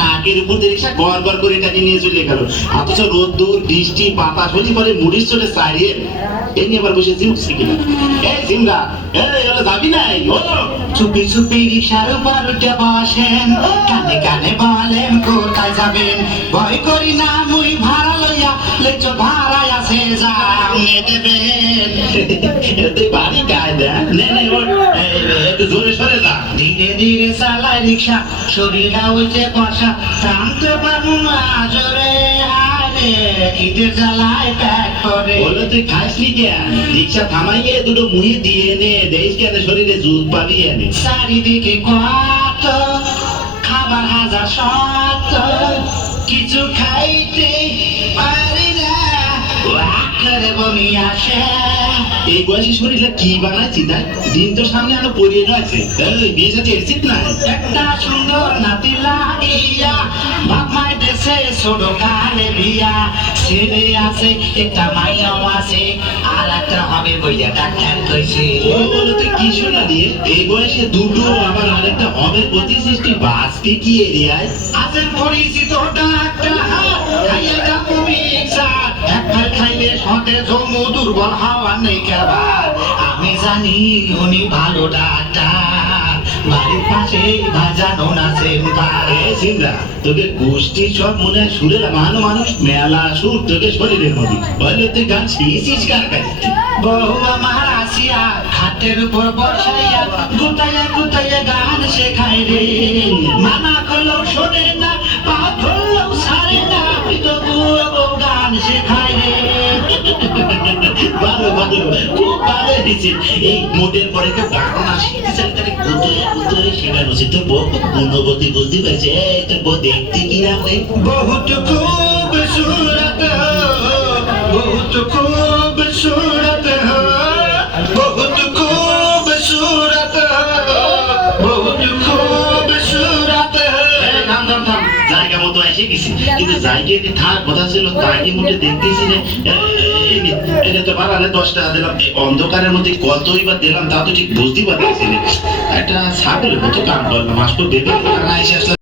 নাকের উপর রিক্সা গড় গড় করে টানি নিয়ে চলে গেল, অথচ রোদ্দুর বৃষ্টি বাতাস হলি পরে মুড়ির চলে সারিয়ে এই নিয়ে আবার বসে জিমছে কিনা। এই জিমরা, এই হলো যাবি নাই? হলো চুপি চুপি রিক্সার উপর উঠে বসেন, কানে কানে বলেন কোথায় যাবেন। ভয় করি না মুই ভাড়া লইয়া, লেচো ভাড়ায় আছে যাও নে দেবেন। তুই বাড়ি কায়দা নে নে ওর একটু জোরে সরে যা। ধীরে ধীরে চালায় রিক্সা, শরীরটা হইছে বর্ষা, টানতে পারবো না জোরে হারে, খিদের জ্বালায় প্যাক করে। বলে তুই খাসনি কেন? রিক্সা থামাইয়ে দুটো মুড়ি দিয়ে নে, দেশ কেন শরীরে জুত পাবি এনে। চারিদিকে কত খাবার হাজার শত, কিছু খাইতে পারি না, ওয়াক করে বমি আসে। এই বয়সে শরীরে কি বানাচ্ছি তাই? দিন তো সামনে আরো পড়িয়ে রয়েছে, বিয়ে সাথে এসিস না। একটা সুন্দর নাতি লাগিয়া বাপ মাই দেশে ছোট কালে বিয়া, ছেলে আছে একটা মাইয়াও আছে, আর একটা হবে বইয়া ডাক্তার কইছে। ও বলো তুই কি শোনালি? এই বয়সে দুটো আবার আরেকটা হবে প্রতিসৃষ্টি, বাঁচতে কি এরিয়ায় আছেন পরিচিত ডাক্তার, খাইয়ে যাবো মিক্সার, একবার খাইলে সতে জমু দুর্বল হওয়ার নেই কেবার। আমি জানি উনি ভালো ডাক্তার, বাড়ির পাশে বাজানো না সেন্টার। সিমরা, তোকে গোষ্ঠী সব মনে হয় সুরের মানুষ মেলা সুর তোকে শরীরের মধ্যে। বলে তুই গান শিখিস কার কাছে? বউ আমার আসিয়া খাটের উপর বসাইয়া গুতাইয়া গুতাইয়া গান শেখায় রে, মানা করলেও শোনে না, পাপ ধরলেও ছাড়ে না, তবুও বউ গান শেখায় রে। ভালো ভালো, খুব ভালো হয়েছে। এই মোটের পরে তো গান না শিখতে চাই, তাহলে কুতুরে কুতুরে শেখানো উচিত। তোর বউ খুব গুণবতী, বুঝতে পারছে? এই তোর বউ দেখতে কিরাম রে? बहुत खूबसूरत हो, बहुत खूबसूरत हो, बहुत खूबसूरत हो, बहुत खूबसूरत हो। থাম থাম থাম, জায়গা মতো এসে গেছি, কিন্তু জায়গায় থাক কথা ছিল, তাকে মোটে দেখতেছি না। এটা তো বাড়ালে 10 টাকা দিলাম, এই অন্ধকারের মধ্যে কতই বা দিলাম তা তো ঠিক বুঝতে পারতেছি না। একটা ছাগলের মতো কাম করলাম, আসবো ভেবে এসে আসলাম।